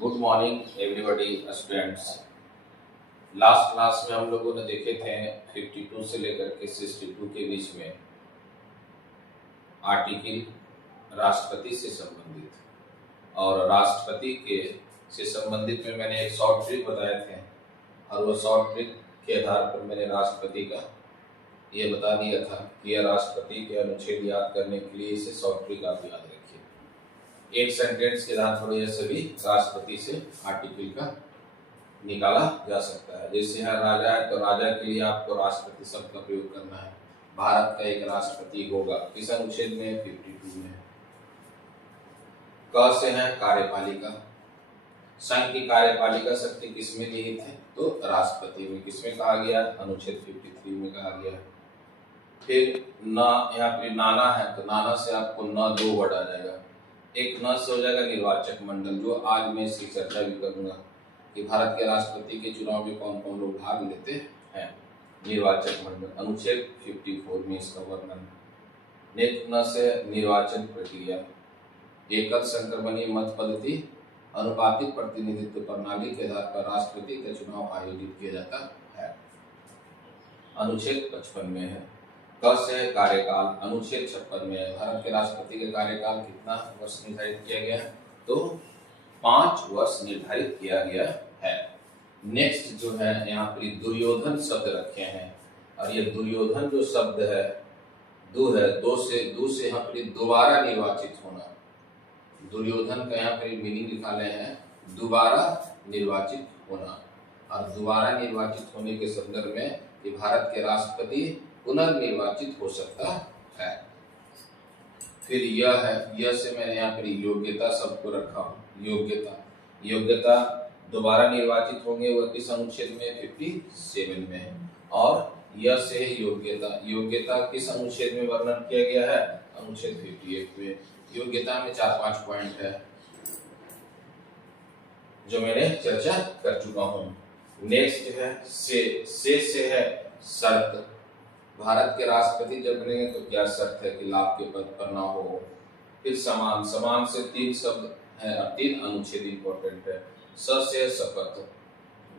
Good morning everybody students. Last class में हम लोगों ने देखे थे 52 से लेकर के 62 के बीच में आर्टिकल राष्ट्रपति से संबंधित और राष्ट्रपति के से संबंधित में मैंने एक शॉर्ट ट्रिक बताए थे और वो शॉर्ट ट्रिक के आधार पर मैंने राष्ट्रपति का ये बता दिया था कि यह राष्ट्रपति के अनुच्छेद याद करने के लिए इसे शॉर्ट ट्रिक आप याद रखिए। एक सेंटेंस के आधार पर यह सभी राष्ट्रपति से आर्टिकल का निकाला जा सकता है। जैसे यहाँ राजा है तो राजा के लिए आपको राष्ट्रपति शब्द का प्रयोग करना है। भारत का एक राष्ट्रपति होगा, किस अनुच्छेद में? 52 में। क से है कार्यपालिका। संघ की कार्यपालिका शक्ति किसमें निहित है? तो राष्ट्रपति में। किसमें कहा गया? अनुच्छेद 53 में कहा गया। फिर न, यहाँ पे नाना है तो नाना से आपको न 2 वर्ड आ जाएगा। एक न से हो जाएगा निर्वाचक मंडल, जो आज मैं इसकी चर्चा भी करूंगा कि भारत के राष्ट्रपति के चुनाव में कौन कौन लोग भाग लेते हैं। निर्वाचक मंडल अनुच्छेद 54 में इसका वर्णन। नेक्स्ट न से निर्वाचन प्रक्रिया, एकल संक्रमणीय मत पद्धति, अनुपातिक प्रतिनिधित्व प्रणाली के आधार पर राष्ट्रपति का चुनाव आयोजित किया जाता है, अनुच्छेद 55 में है। क से कार्यकाल, अनुच्छेद 56 में है। भारत के राष्ट्रपति का कार्यकाल कितना वर्ष निर्धारित किया गया है? तो 5 वर्ष निर्धारित किया गया है। नेक्स्ट जो है यहाँ पर दुर्योधन शब्द रखे हैं और ये दुर्योधन जो शब्द है दो से यहाँ पर दोबारा निर्वाचित होना। दुर्योधन का यहाँ पर मीनिंग निकाले हैं दोबारा निर्वाचित होना, और दोबारा निर्वाचित होने के संदर्भ में कि भारत के राष्ट्रपति पुनर्निर्वाचित हो सकता है। फिर यह है, यह से मैंने यहाँ पर योग्यता शब्द को रखा हूँ। योग्यता दोबारा निर्वाचित होंगे, वह किस अनुच्छेद में? 57 में है। और यह से योग्यता किस अनुच्छेद में वर्णन किया गया है? अनुच्छेद 58 में। योग्यता में 4-5 पॉइंट है जो मैंने चर्चा कर चुका हूँ। नेक्स्ट है से है शर्त। भारत के राष्ट्रपति जब बनेंगे तो क्या शर्त है कि लाभ के पद पर ना हो। फिर समान से 3 शब्द है और 3 अनुच्छेद इंपॉर्टेंट है। से शपथ,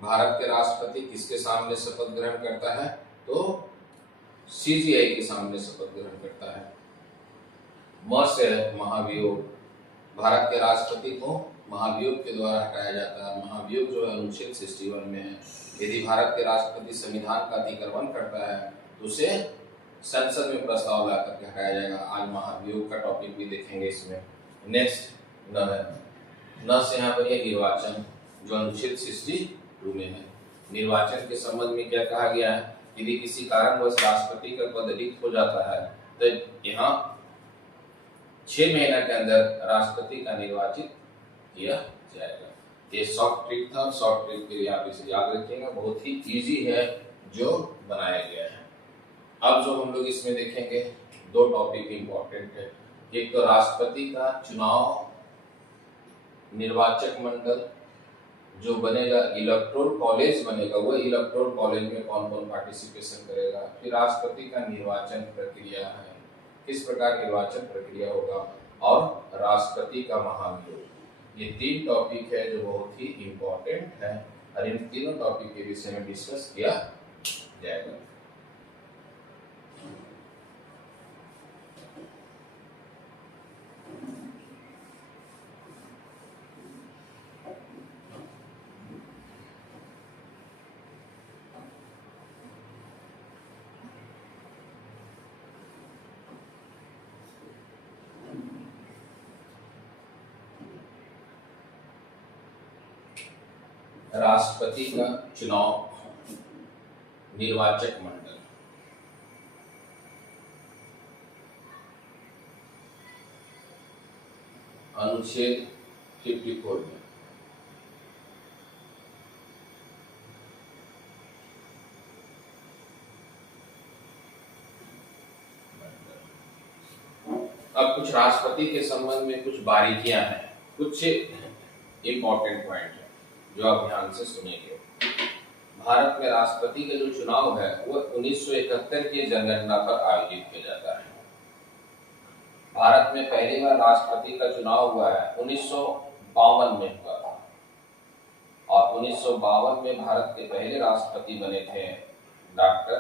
भारत के राष्ट्रपति किसके सामने शपथ ग्रहण करता है? तो सीजीआई के सामने शपथ ग्रहण करता है। म से है महाभियोग, भारत के राष्ट्रपति को महाभियोग के द्वारा हटाया जाता है। महाभियोग जो है अनुच्छेद 61 में है। यदि भारत के राष्ट्रपति संविधान का अतिक्रमण करता है तो उसे संसद में प्रस्ताव ला करके हटाया जाएगा। आज महाभियोग का टॉपिक भी देखेंगे इसमें। नेक्स्ट न है, न से यहाँ पर यह निर्वाचन जो अनुच्छेद 62 में है। निर्वाचन के संबंध में क्या कहा गया है? यदि किसी कारणवश राष्ट्रपति का पद रिक्त हो जाता है तो यहाँ 6 महीने के अंदर राष्ट्रपति का निर्वाचित किया जाएगा। ये शॉर्ट ट्रिक था। शॉर्ट ट्रिक के लिए आप इसे याद रखिएगा, बहुत ही इजी है जो बनाया गया है। अब जो हम लोग इसमें देखेंगे 2 टॉपिक इंपॉर्टेंट है। एक तो राष्ट्रपति का चुनाव, निर्वाचक मंडल जो बनेगा, इलेक्टोरल कॉलेज बनेगा, वो इलेक्टोरल कॉलेज में कौन कौन पार्टिसिपेशन करेगा। फिर राष्ट्रपति का निर्वाचन प्रक्रिया है, किस प्रकार निर्वाचन प्रक्रिया होगा, और राष्ट्रपति का महाभियोग। ये 3 टॉपिक है जो बहुत ही इंपॉर्टेंट है और इन तीनों टॉपिक के विषय में डिस्कस किया जाएगा। राष्ट्रपति का चुनाव, निर्वाचक मंडल। अनुच्छेद 54 में अब कुछ राष्ट्रपति के संबंध में कुछ बारीकियां हैं, कुछ इंपॉर्टेंट पॉइंट है जो आप ध्यान से सुनेंगे। भारत में राष्ट्रपति का जो चुनाव है वो 1971 की जनगणना पर आयोजित किया जाता है। भारत में पहली बार राष्ट्रपति का चुनाव हुआ है 1952 में हुआ था। और 1952 में भारत के पहले राष्ट्रपति बने थे डॉक्टर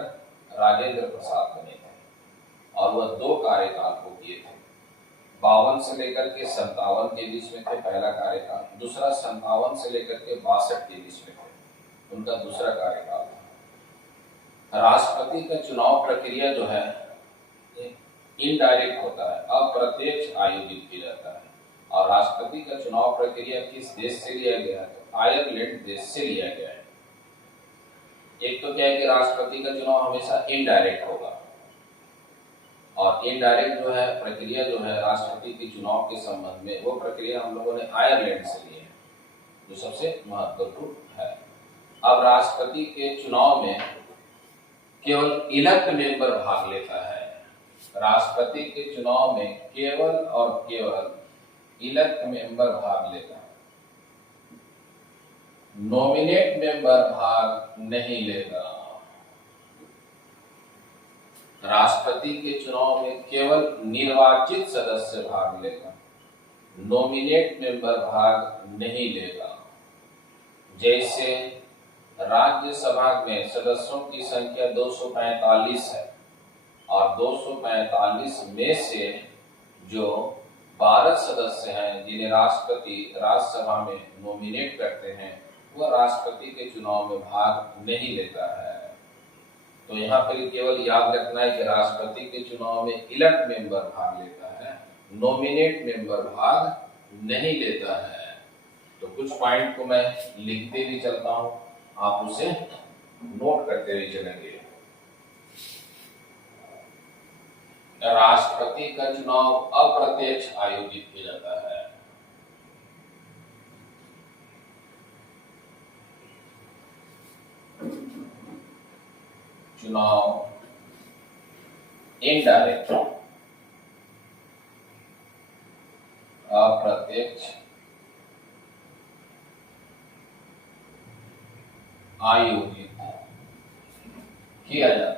राजेंद्र प्रसाद बने थे, और वह 2 कार्यकाल को किए थे। 52 से लेकर के 57 के बीच में थे पहला कार्यकाल, दूसरा 57 से लेकर के 62 के बीच में थे उनका दूसरा कार्यकाल था। राष्ट्रपति का चुनाव प्रक्रिया जो है इनडायरेक्ट होता है, अप्रत्यक्ष आयोजित किया जाता है। और राष्ट्रपति का चुनाव प्रक्रिया किस देश से लिया गया है? तो आयरलैंड देश से लिया गया है। एक तो क्या है कि राष्ट्रपति का चुनाव हमेशा इनडायरेक्ट होगा, और इनडायरेक्ट जो है प्रक्रिया जो है राष्ट्रपति के चुनाव के संबंध में, वो प्रक्रिया हम लोगों ने आयरलैंड से ली है, जो सबसे महत्वपूर्ण है। अब राष्ट्रपति के चुनाव में केवल इलेक्ट मेंबर भाग लेता है। राष्ट्रपति के चुनाव में केवल और केवल इलेक्ट मेंबर भाग लेता है, नॉमिनेट मेंबर भाग नहीं लेगा। राष्ट्रपति के चुनाव में केवल निर्वाचित सदस्य भाग लेगा, नॉमिनेट मेंबर भाग नहीं लेगा। जैसे राज्यसभा में सदस्यों की संख्या 245 है, और 245 में से जो 12 सदस्य हैं जिन्हें राष्ट्रपति राज्यसभा में नॉमिनेट करते हैं, वह राष्ट्रपति के चुनाव में भाग नहीं लेता है। तो यहाँ पर केवल याद रखना है कि राष्ट्रपति के चुनाव में इलेक्ट मेंबर भाग लेता है, नॉमिनेट मेंबर भाग नहीं लेता है। तो कुछ पॉइंट को मैं लिखते भी चलता हूँ, आप उसे नोट करते हुए चलेंगे। राष्ट्रपति का चुनाव अप्रत्यक्ष आयोजित किया जाता है। चुनाव इनडायरेक्ट अप्रत्यक्ष आयोजित किया जाता है।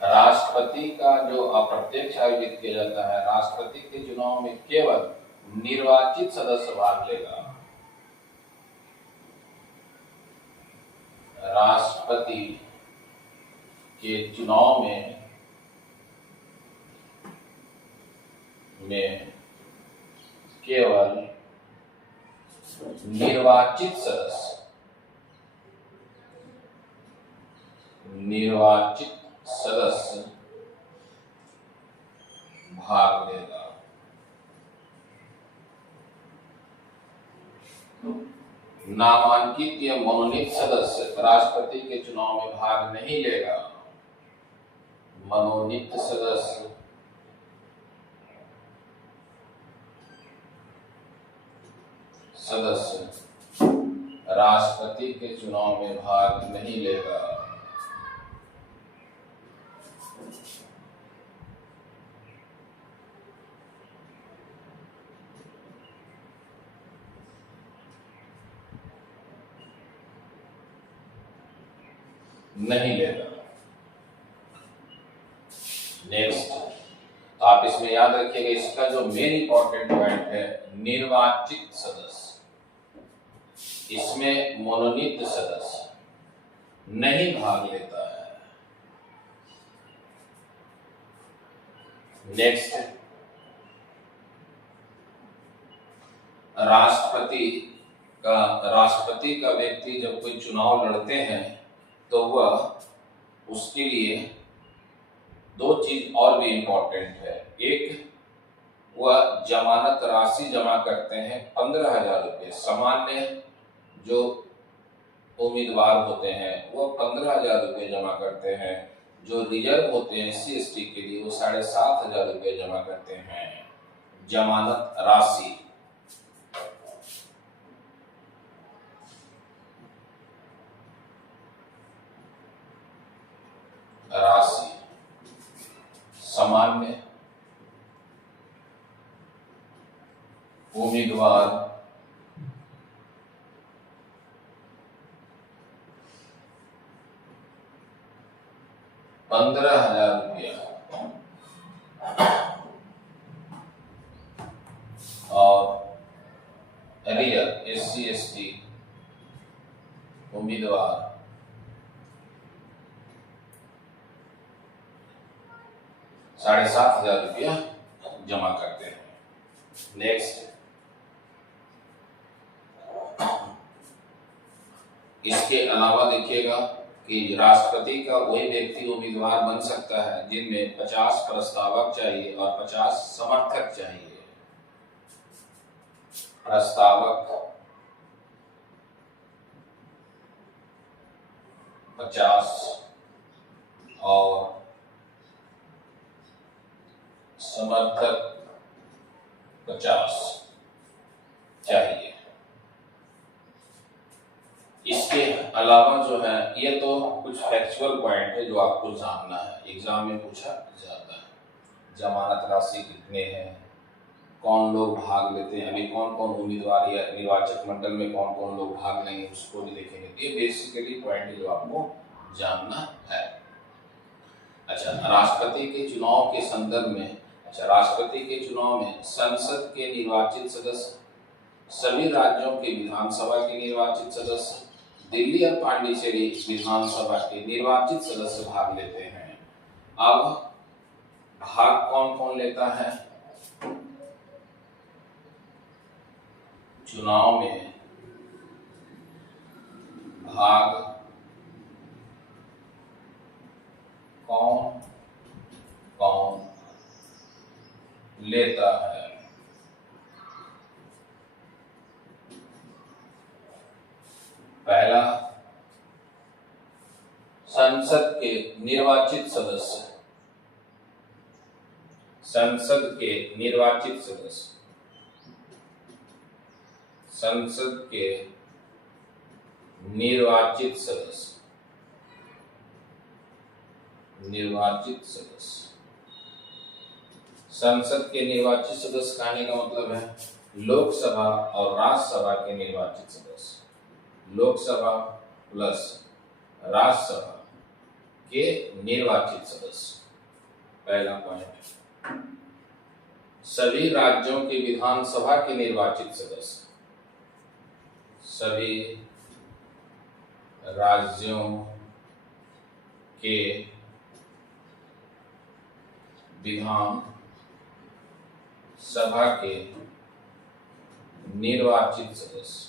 राष्ट्रपति का जो अप्रत्यक्ष आयोजित किया जाता है, राष्ट्रपति के चुनाव में केवल निर्वाचित सदस्य भाग लेगा। राष्ट्रपति के चुनाव में केवल निर्वाचित सदस्य भाग लेगा। नामांकित या मनोनीत सदस्य राष्ट्रपति के चुनाव में भाग नहीं लेगा। मनोनीत सदस्य राष्ट्रपति के चुनाव में भाग नहीं लेगा। नहीं लेगा। नेक्स्ट, तो आप इसमें याद रखिएगा, इसका जो मेन इंपॉर्टेंट पॉइंट है निर्वाचित सदस्य, इसमें मनोनीत सदस्य नहीं भाग लेता है। नेक्स्ट, राष्ट्रपति का व्यक्ति जब कोई चुनाव लड़ते हैं तो वह उसके लिए 2 चीज और भी इंपॉर्टेंट है। एक, वह जमानत राशि जमा करते हैं 15,000 रुपये। सामान्य जो उम्मीदवार होते हैं वह 15,000 रुपये जमा करते हैं। जो रिजर्व होते हैं SC/ST के लिए वो 7,500 रुपये जमा करते हैं जमानत राशि। सामान्य उम्मीदवार 15,000 और एरिया SC/ST उम्मीदवार 7,500 जमा करते हैं। नेक्स्ट, इसके अलावा देखिएगा कि राष्ट्रपति का वही व्यक्ति उम्मीदवार बन सकता है जिनमें 50 प्रस्तावक चाहिए और 50 समर्थक चाहिए। प्रस्तावक 50 और समर्थक 50 चाहिए। इसके अलावा जो है, ये तो कुछ फैक्चुअल पॉइंट है जो आपको जानना है, एग्जाम में पूछा जाता है। जमानत राशि कितने हैं, कौन लोग भाग लेते हैं, अभी कौन कौन उम्मीदवार या निर्वाचक मंडल में कौन कौन लोग भाग लेंगे उसको भी देखेंगे। ये बेसिकली पॉइंट है जो आपको जानना है। अच्छा, राष्ट्रपति के चुनाव के संदर्भ में, राष्ट्रपति के चुनाव में संसद के निर्वाचित सदस्य, सभी राज्यों के विधानसभा के निर्वाचित सदस्य, दिल्ली और पांडिचेरी विधानसभा के निर्वाचित सदस्य भाग लेते हैं। अब भाग कौन कौन लेता है चुनाव में? भाग कौन कौन लेता है? पहला, संसद के निर्वाचित सदस्य, संसद के निर्वाचित सदस्य, संसद के निर्वाचित सदस्य, निर्वाचित सदस्य। संसद के निर्वाचित सदस्य कहने का मतलब है लोकसभा और राज्यसभा के निर्वाचित सदस्य, लोकसभा प्लस राज्यसभा के निर्वाचित सदस्य। पहला पॉइंट, सभी राज्यों के विधानसभा के निर्वाचित सदस्य, सभी राज्यों के विधान सभा के निर्वाचित सदस्य,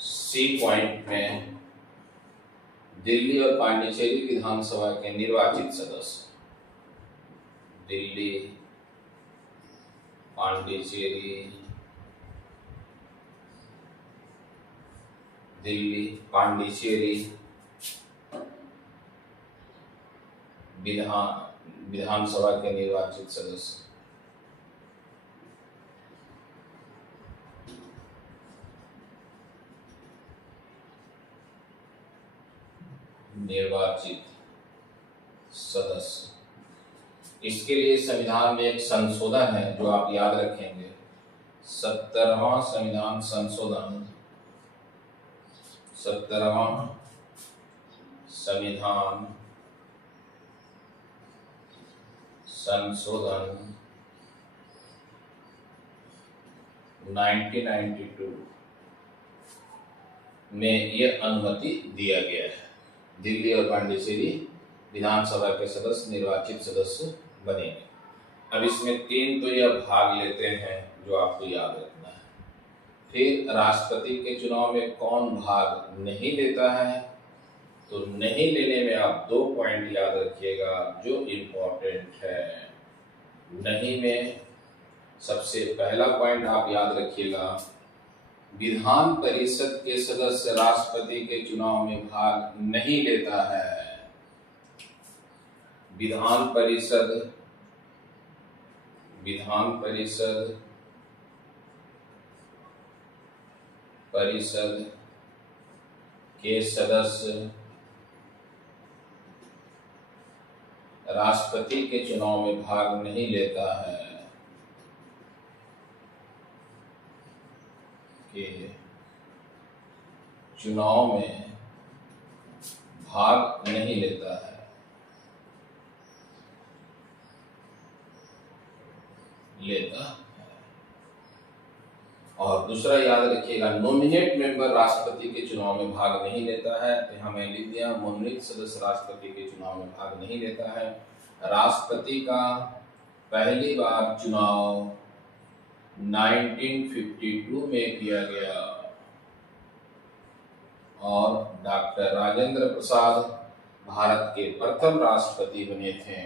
सी पॉइंट में दिल्ली और पांडिचेरी विधानसभा के निर्वाचित सदस्य, दिल्ली पांडिचेरी, दिल्ली पांडिचेरी विधानसभा के निर्वाचित सदस्य। निर्वाचित सदस्य, इसके लिए संविधान में एक संशोधन है जो आप याद रखेंगे, 17वां संविधान संशोधन, 17वां संविधान संशोधन 1992 में यह अनुमति दिया गया है, दिल्ली और पांडिचेरी विधानसभा के सदस्य निर्वाचित सदस्य बनेंगे। अब इसमें 3 तो यह भाग लेते हैं जो आपको याद रखना है। फिर राष्ट्रपति के चुनाव में कौन भाग नहीं लेता है, तो नहीं लेने में आप 2 पॉइंट याद रखिएगा जो इम्पोर्टेंट है। नहीं में सबसे पहला पॉइंट आप याद रखिएगा, विधान परिषद के सदस्य राष्ट्रपति के चुनाव में भाग नहीं लेता है। विधान परिषद के सदस्य राष्ट्रपति के चुनाव में भाग नहीं लेता है। के चुनाव में भाग नहीं लेता है। और दूसरा याद रखिएगा, नॉमिनेट मेंबर राष्ट्रपति के चुनाव में भाग नहीं लेता है। तो यहाँ मैं लिख दिया, मनोनीत सदस्य राष्ट्रपति के चुनाव में भाग नहीं लेता है। राष्ट्रपति का पहली बार चुनाव 1952 में किया गया और डॉक्टर राजेंद्र प्रसाद भारत के प्रथम राष्ट्रपति बने थे।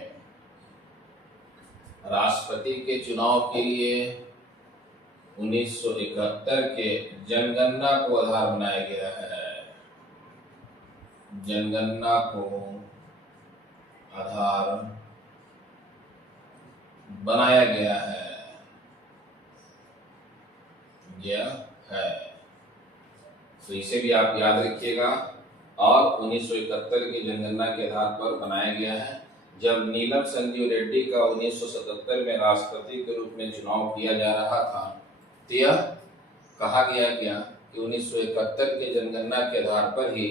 राष्ट्रपति के चुनाव के लिए 1971 के जनगणना को आधार बनाया गया है। जनगणना को आधार बनाया गया है तो इसे भी आप याद रखिएगा। और 1971 की जनगणना के आधार पर बनाया गया है। जब नीलम संजीव रेड्डी का 1977 में राष्ट्रपति के रूप में चुनाव किया जा रहा था, तो यह कहा गया कि 1971 के जनगणना के आधार पर ही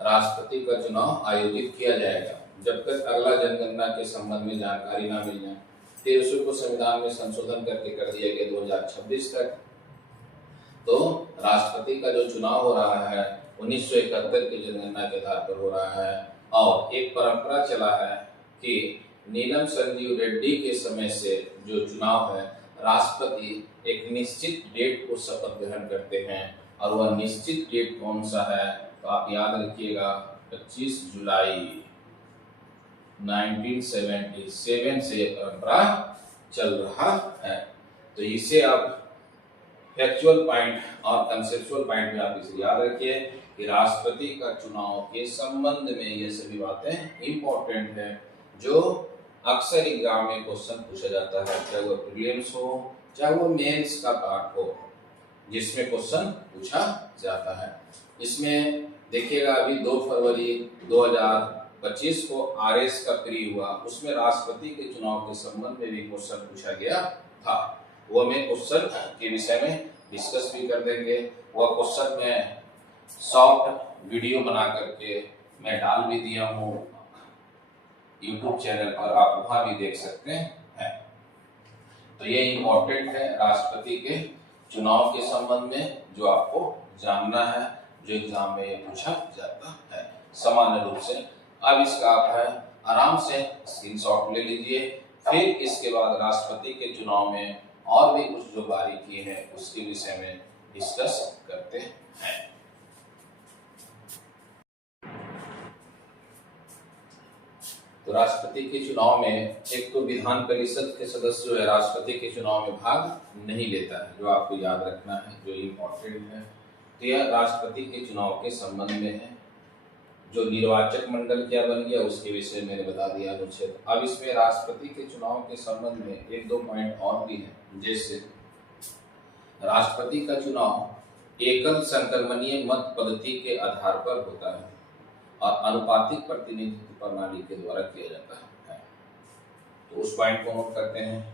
राष्ट्रपति का चुनाव आयोजित किया जाएगा। जब तक अगला जनगणना के संबंध में जानकारी ना मिल जाए, फिर उसी को संविधान में संशोधन करके कर दिया गया 2026 तक। तो राष्ट्रपति का जो चुनाव हो रहा है 1971 की जनगणना के आधार पर हो रहा है। और एक परंपरा चला है कि नीलम संजीव रेड्डी के समय से जो चुनाव है, राष्ट्रपति एक निश्चित डेट को शपथ ग्रहण करते हैं और वह निश्चित डेट कौन सा है, तो आप याद रखिएगा 25 जुलाई 1977 से यह परंपरा चल रहा है। तो इसे आप फैक्चुअल पॉइंट और कंसेप्चुअल पॉइंट में आप इसे याद रखिए कि राष्ट्रपति का चुनाव के संबंध में ये सभी बातें इंपॉर्टेंट है, जो अक्सर एग्जाम में क्वेश्चन पूछा जाता है, चाहे वो प्रीलिम्स हो चाहे वो मेंस का पार्ट हो, जिसमें क्वेश्चन पूछा जाता है। इसमें देखिएगा, अभी 2 फरवरी 2025 को आरएस का प्री हुआ, उसमें राष्ट्रपति के चुनाव के संबंध में भी क्वेश्चन पूछा गया था। वो मैं क्वेश्चन के विषय में डिस्कस भी कर देंगे। वह क्वेश्चन में शॉर्ट वीडियो बना करके मैं डाल भी दिया हूँ YouTube चैनल पर, आप वहां भी देख सकते हैं। तो ये इम्पोर्टेंट है राष्ट्रपति के चुनाव के संबंध में, जो आपको जानना है, जो एग्जाम में पूछा जाता है सामान्य रूप से। अब इसका आप है आराम से स्क्रीनशॉट ले लीजिए। फिर इसके बाद राष्ट्रपति के चुनाव में और भी कुछ जो बारीकी है उसके विषय में डिस्कस करते हैं। तो राष्ट्रपति के चुनाव में एक तो विधान परिषद के सदस्य जो है राष्ट्रपति के चुनाव में भाग नहीं लेता है, जो आपको याद रखना है, जो इम्पोर्टेंट है। तो यह राष्ट्रपति के चुनाव के संबंध में है। जो निर्वाचक मंडल क्या बन गया उसके विषय मैंने बता दिया अनुच्छेद। अब इसमें राष्ट्रपति के चुनाव के संबंध में 1-2 पॉइंट और भी है। जैसे राष्ट्रपति का चुनाव एकल संक्रमणीय मत पद्धति के आधार पर होता है और अनुपातिक प्रतिनिधित्व प्रणाली के द्वारा किया जाता है। तो उस पॉइंट को नोट करते हैं।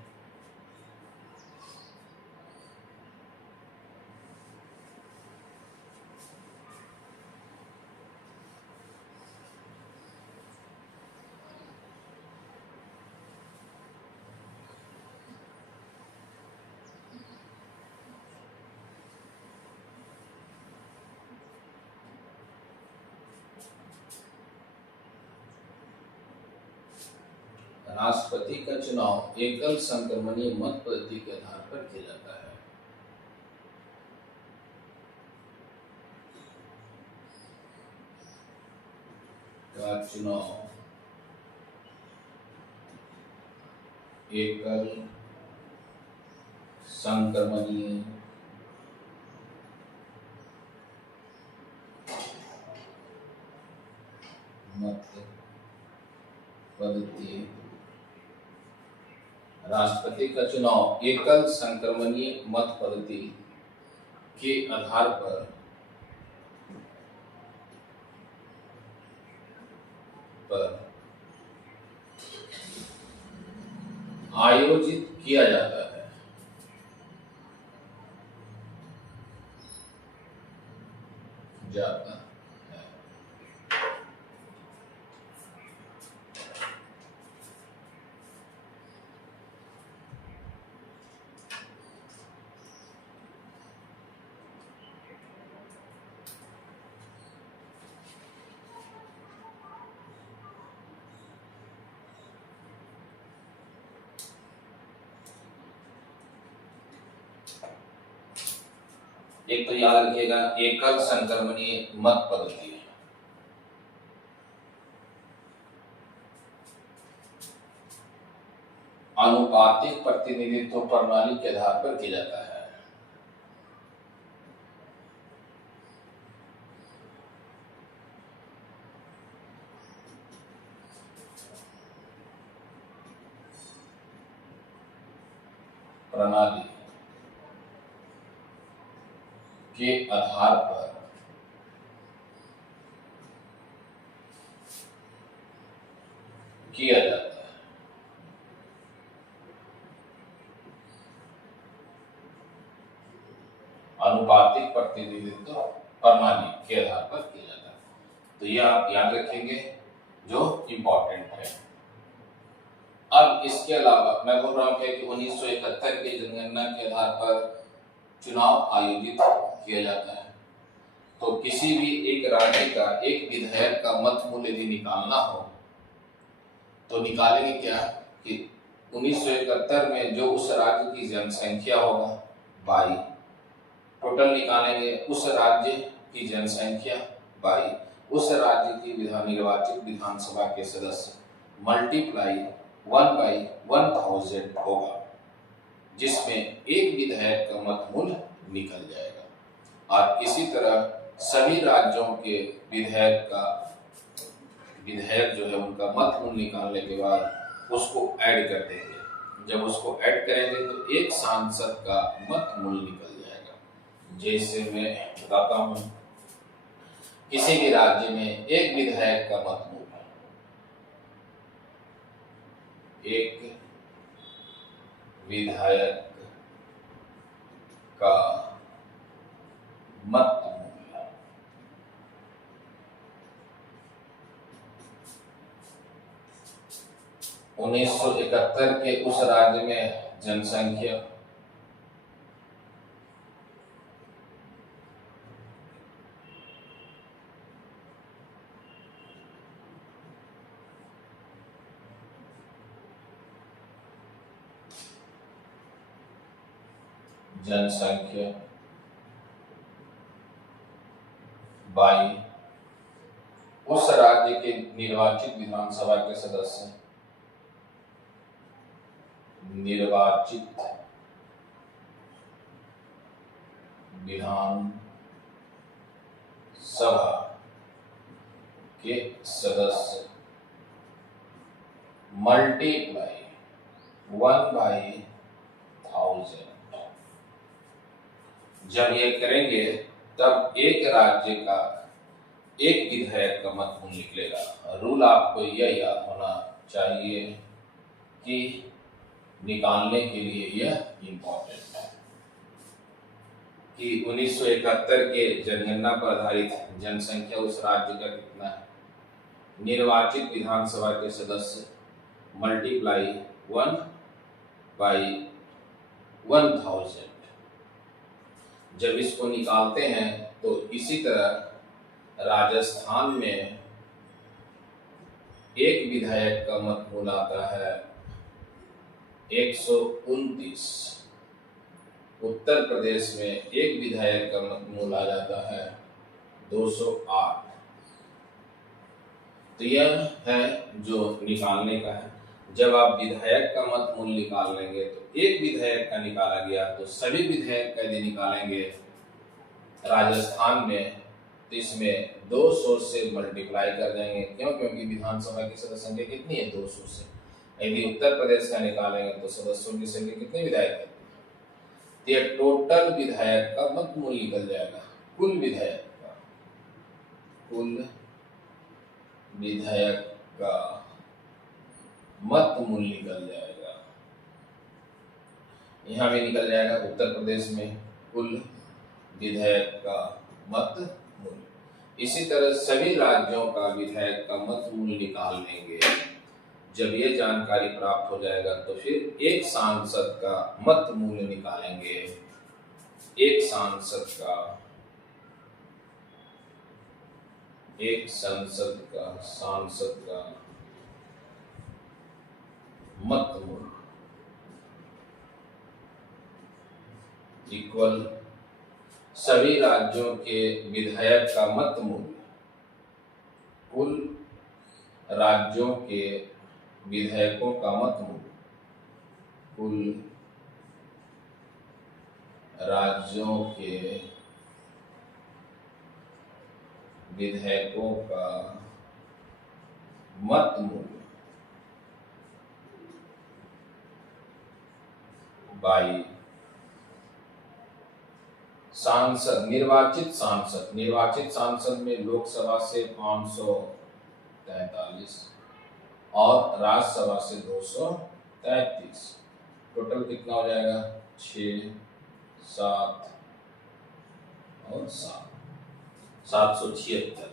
राष्ट्रपति का चुनाव एकल संक्रमणीय मत पद्धति के आधार पर किया जाता है। का चुनाव एकल संक्रमणीय मत पद्धति, राष्ट्रपति का चुनाव एकल संक्रमणीय मत पद्धति के आधार पर आयोजित किया जाता है। एक तो याद रखिएगा एकल संक्रमणीय मत पद्धति, आनुपातिक प्रतिनिधित्व प्रणाली के आधार पर किया जाता है। प्रणाली के आधार पर किया जाता है। आनुपातिक प्रतिनिधित्व प्रणाली के आधार पर किया जाता है। तो ये आप याद रखेंगे जो इम्पोर्टेंट है। अब इसके अलावा मैं बोल रहा हूँ कि 1971 की जनगणना के आधार पर चुनाव आयोजित किया जाता है। तो किसी भी एक राज्य का एक विधायक का मत मूल्य यदि निकालना हो तो निकालेंगे क्या कि 1971 में जो उस राज्य की जनसंख्या होगा बाई, टोटल निकालेंगे उस राज्य की जनसंख्या बाई उस राज्य की निर्वाचित विधानसभा के सदस्य मल्टीप्लाई 1/1000 होगा, जिसमें एक विधायक का मत मूल्य निकल जाएगा। और इसी तरह सभी राज्यों के विधायक जो है उनका मत मूल्य निकालने के बाद उसको ऐड कर देंगे। जब उसको ऐड करेंगे तो एक सांसद का मत मूल्य निकल जाएगा। जैसे मैं बताता हूं, किसी भी राज्य में एक विधायक का मत मूल्य, एक विधायक का मत मूल्य 1971 के उस राज्य में जनसंख्या बाई उस राज्य के निर्वाचित विधानसभा के सदस्य निर्वाचित विधानसभा के सदस्य मल्टीप्लाई 1/1000। जब ये करेंगे तब एक राज्य का एक विधायक का मत मूल्य निकलेगा। रूल आपको यह याद होना चाहिए कि निकालने के लिए यह इम्पोर्टेंट है कि 1971 के जनगणना पर आधारित जनसंख्या उस राज्य का कितना है, निर्वाचित विधानसभा के सदस्य मल्टीप्लाई 1/1000। जब इसको निकालते हैं तो इसी तरह राजस्थान में एक विधायक का मत मूल्य आता है 129। उत्तर प्रदेश में एक विधायक का मत मूल्य आ जाता है 208। तो यह है जो निकालने का है। जब आप विधायक का मत मूल्य निकाल लेंगे तो एक विधायक का निकाला गया तो सभी विधायक का यदि निकालेंगे राजस्थान में तो इसमें 200 से मल्टीप्लाई कर देंगे। क्यों? क्योंकि विधानसभा की सदस्य संख्या कितनी है, 200 से। यदि उत्तर प्रदेश का निकालेंगे तो सदस्यों की संख्या कितने विधायक है, तो यह टोटल विधायक का मत मूल्य निकल जाएगा। कुल विधायक का मत मूल्य निकल जाएगा। यहां भी निकल जाएगा उत्तर प्रदेश में कुल विधायक का मत मूल्य। इसी तरह सभी राज्यों का विधायक का मत मूल्य निकाल लेंगे। जब ये जानकारी प्राप्त हो जाएगा तो फिर एक सांसद का मत मूल्य निकालेंगे। एक सांसद का मत मूल्य इक्वल सभी राज्यों के विधायक का मत मूल्य, कुल राज्यों के विधायकों का मत मूल्य, कुल राज्यों के विधायकों का मत मूल्य बाई सांसद, निर्वाचित सांसद में लोकसभा से 543 और राज्यसभा से 233, टोटल कितना हो जाएगा 6, 7 और 776।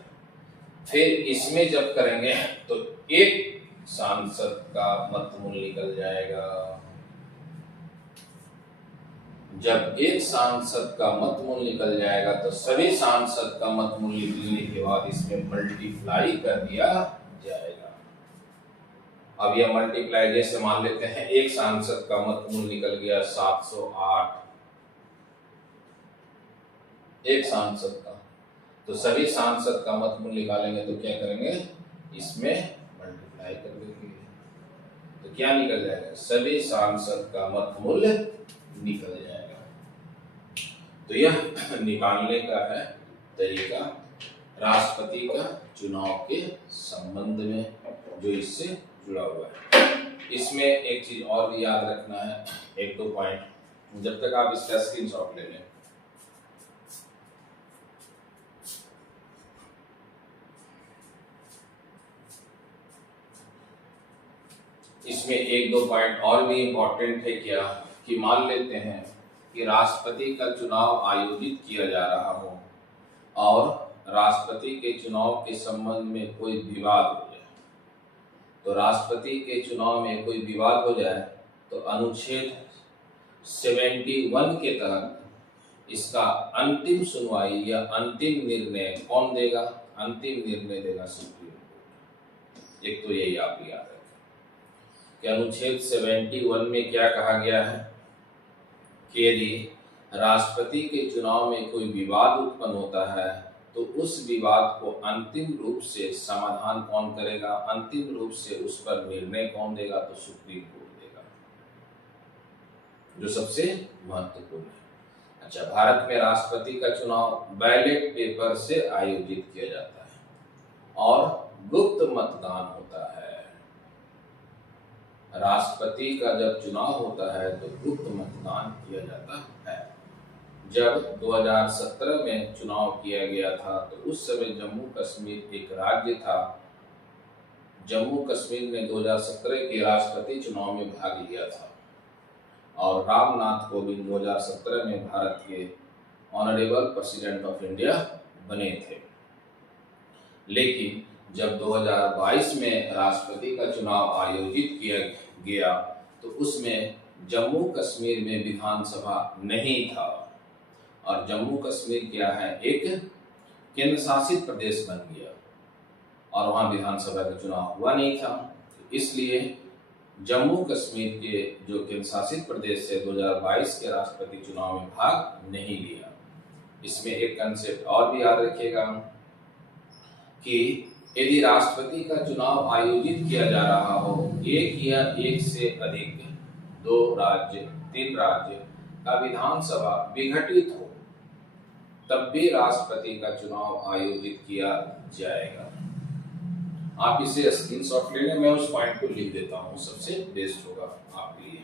फिर इसमें जब करेंगे तो एक सांसद का मत मूल्य निकल जाएगा। जब एक सांसद का मत मूल्य निकल जाएगा तो सभी सांसद का मत मूल्य निकलने के बाद इसमें मल्टीप्लाई कर दिया जाएगा। अब यह मल्टीप्लाई जैसे मान लेते हैं एक सांसद का मत मूल्य निकल गया 708, एक सांसद का, तो सभी सांसद का मत मूल्य निकालेंगे तो क्या करेंगे, इसमें मल्टीप्लाई कर देंगे तो क्या निकल जाएगा, सभी सांसद का मत मूल्य निकल जाएगा। तो यह निकालने का है तरीका राष्ट्रपति का चुनाव के संबंध में जो इससे जुड़ा हुआ है। इसमें एक चीज और भी याद रखना है, 1-2 पॉइंट, जब तक आप इसका स्क्रीनशॉट ले लें। इसमें 1-2 पॉइंट और भी इंपॉर्टेंट है क्या, कि मान लेते हैं कि राष्ट्रपति का चुनाव आयोजित किया जा रहा हो और राष्ट्रपति के चुनाव के संबंध में कोई विवाद हो जाए, तो राष्ट्रपति के चुनाव में कोई विवाद हो जाए तो अनुच्छेद 71 के तहत इसका अंतिम सुनवाई या अंतिम निर्णय कौन देगा, अंतिम निर्णय देगा सुप्रीम कोर्ट। एक तो यही आप याद रखें कि अनुच्छेद 71 में क्या कहा गया है कि यदि राष्ट्रपति के चुनाव में कोई विवाद उत्पन्न होता है तो उस विवाद को अंतिम रूप से समाधान कौन करेगा, अंतिम रूप से उस पर निर्णय कौन देगा, तो सुप्रीम कोर्ट देगा, जो सबसे महत्वपूर्ण है। अच्छा, भारत में राष्ट्रपति का चुनाव बैलेट पेपर से आयोजित किया जाता है और गुप्त मतदान होता है। राष्ट्रपति का जब चुनाव होता है तो गुप्त मतदान किया जाता है। जब 2017 में चुनाव किया गया था तो उस समय जम्मू कश्मीर एक राज्य था। जम्मू कश्मीर ने 2017 के राष्ट्रपति चुनाव में भाग लिया था और रामनाथ कोविंद 2017 में भारत के ऑनरेबल प्रेसिडेंट ऑफ इंडिया बने थे। लेकिन जब 2022 में राष्ट्रपति का चुनाव आयोजित किया गया तो उसमें जम्मू कश्मीर में विधानसभा नहीं था और जम्मू कश्मीर क्या है, एक केंद्र शासित प्रदेश बन गया और वहां विधानसभा का चुनाव हुआ नहीं था। इसलिए जम्मू कश्मीर के जो केंद्र शासित प्रदेश से 2022 के राष्ट्रपति चुनाव में भाग नहीं लिया। इसमें एक कंसेप्ट और भी याद रखिएगा कि यदि राष्ट्रपति का चुनाव आयोजित किया जा रहा हो, एक या एक से अधिक 2 राज्य 3 राज्य का विधानसभा विघटित हो, तब भी राष्ट्रपति का चुनाव आयोजित किया जाएगा। आप इसे स्क्रीनशॉट ले लें, मैं उस पॉइंट को लिख देता हूं, सबसे बेस्ट होगा आपके लिए।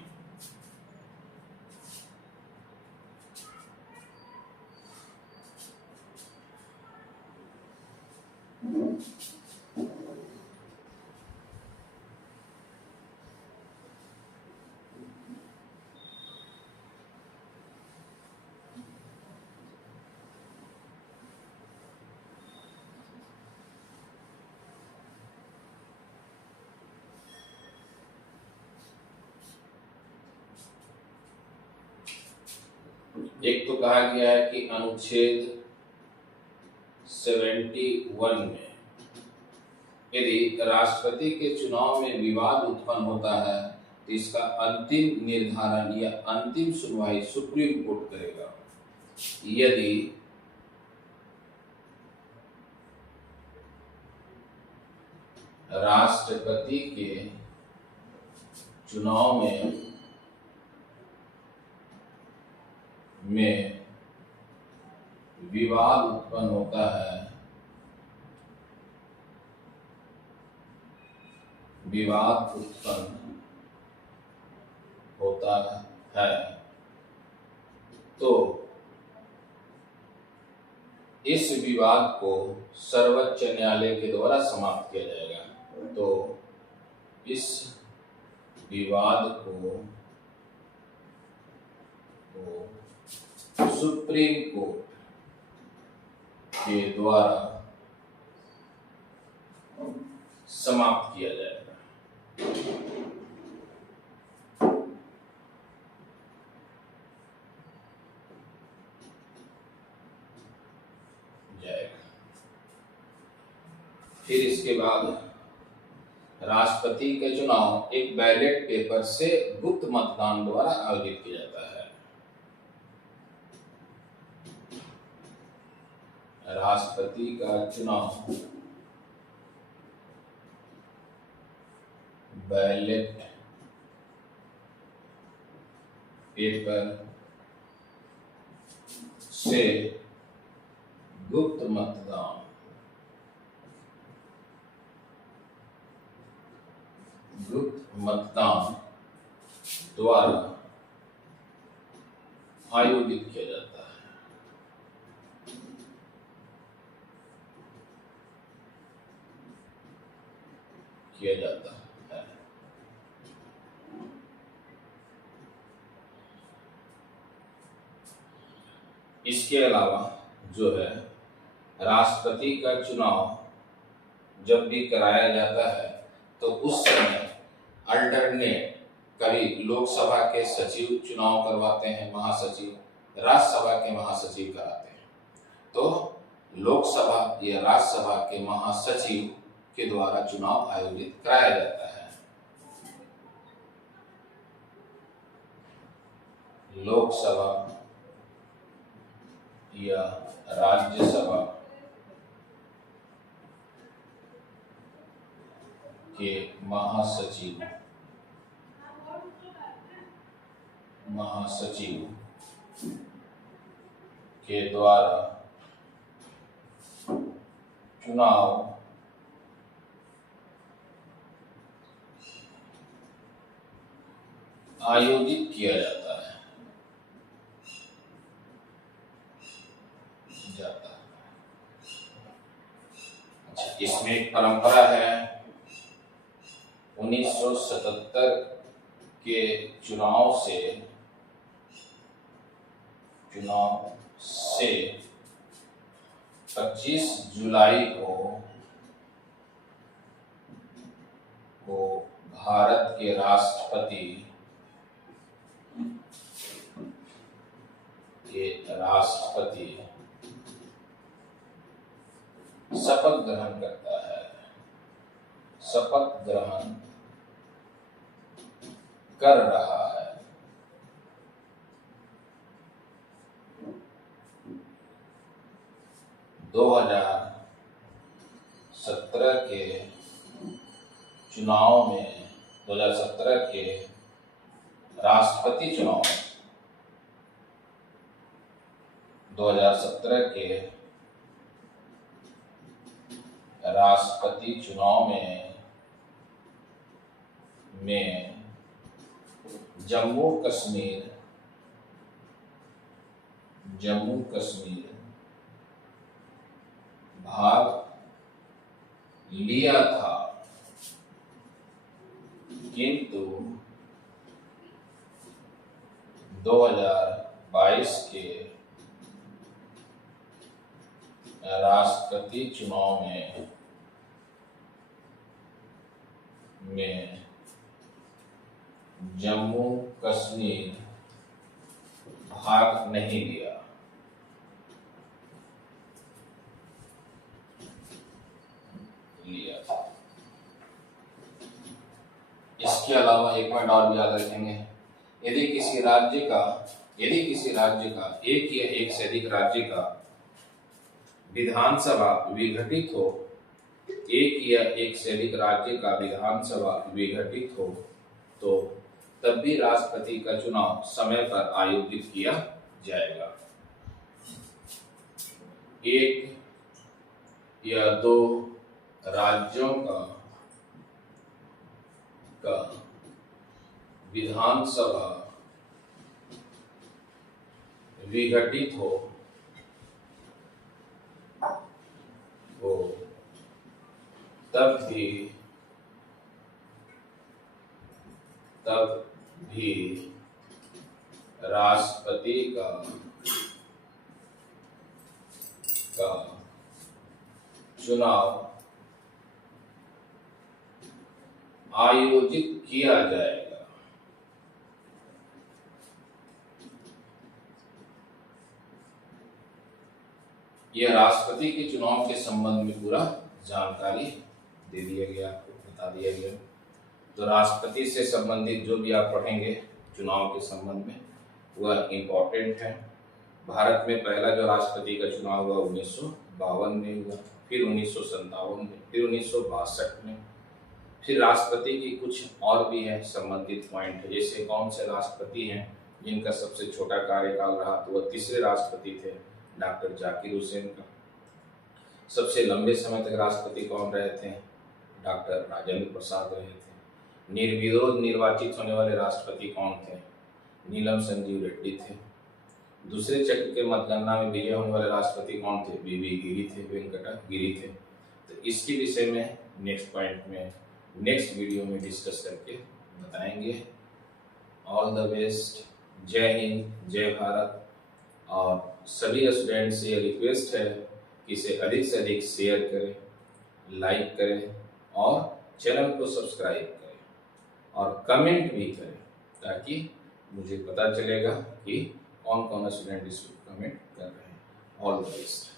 एक तो कहा गया है कि अनुच्छेद 71 में यदि राष्ट्रपति के चुनाव में विवाद उत्पन्न होता है तो इसका अंतिम निर्धारण या अंतिम सुनवाई सुप्रीम कोर्ट करेगा। यदि राष्ट्रपति के चुनाव में विवाद उत्पन्न होता है, विवाद उत्पन्न होता है, तो इस विवाद को सर्वोच्च न्यायालय के द्वारा समाप्त किया जाएगा। तो इस विवाद को सुप्रीम कोर्ट के द्वारा समाप्त किया जाएगा। फिर इसके बाद राष्ट्रपति का चुनाव एक बैलेट पेपर से गुप्त मतदान द्वारा आयोजित किया जाता है। राष्ट्रपति का चुनाव बैलेट पेपर से गुप्त मतदान द्वारा आयोजित किया जाता है। इसके अलावा जो है राष्ट्रपति का चुनाव जब भी कराया जाता है तो उस समय अल्टरनेट कभी लोकसभा के सचिव चुनाव करवाते हैं, महासचिव, राज्यसभा के महासचिव कराते हैं। तो लोकसभा या राज्यसभा के महासचिव के द्वारा चुनाव आयोजित कराया जाता है। लोकसभा या राज्यसभा के महासचिव के द्वारा चुनाव आयोजित किया जाता है। अच्छा, इसमें एक परंपरा है। 1977 के चुनाव से 25 जुलाई को भारत के राष्ट्रपति शपथ ग्रहण करता है। शपथ ग्रहण कर रहा है। दो 2017 के चुनाव में 2017 के राष्ट्रपति चुनाव 2017 के राष्ट्रपति चुनाव में जम्मू कश्मीर भाग लिया था, किंतु 2022 के राष्ट्रपति चुनाव में जम्मू कश्मीर भाग नहीं लिया। इसके अलावा एक पॉइंट और भी याद रखेंगे, यदि किसी राज्य का यदि किसी राज्य का एक या एक से अधिक राज्य का विधानसभा विघटित हो, एक या एक से अधिक राज्य का विधानसभा विघटित हो, तो तब भी राष्ट्रपति का चुनाव समय पर आयोजित किया जाएगा। एक या दो राज्यों का विधानसभा विघटित हो तब भी राष्ट्रपति का चुनाव आयोजित किया जाएगा। यह राष्ट्रपति के चुनाव के संबंध में पूरा जानकारी दे दिया गया, आपको बता दिया गया। तो राष्ट्रपति से संबंधित जो भी आप पढ़ेंगे चुनाव के संबंध में वह इम्पोर्टेंट है। भारत में पहला जो राष्ट्रपति का चुनाव हुआ 1952 में हुआ, फिर 1957 में, फिर 1962 में। फिर राष्ट्रपति की कुछ और भी है संबंधित पॉइंट, जैसे कौन से राष्ट्रपति हैं जिनका सबसे छोटा कार्यकाल रहा, तो वह तीसरे राष्ट्रपति थे डॉक्टर जाकिर हुसैन का। सबसे लंबे समय तक राष्ट्रपति कौन रहे थे, डॉक्टर राजेंद्र प्रसाद रहे थे। निर्विरोध निर्वाचित होने वाले राष्ट्रपति कौन थे, नीलम संजीव रेड्डी थे। दूसरे चक्र के मतगणना में विजय होने वाले राष्ट्रपति कौन थे, बीबी गिरी थे, वेंकटा गिरी थे। तो इसके विषय में नेक्स्ट पॉइंट में नेक्स्ट वीडियो में डिस्कस करके बताएंगे। ऑल द बेस्ट, जय हिंद, जय भारत। और सभी स्टूडेंट से ये रिक्वेस्ट है कि इसे अधिक से अधिक शेयर करें, लाइक करें और चैनल को सब्सक्राइब करें और कमेंट भी करें, ताकि मुझे पता चलेगा कि कौन कौन स्टूडेंट इस कमेंट कर रहे हैं। All the best.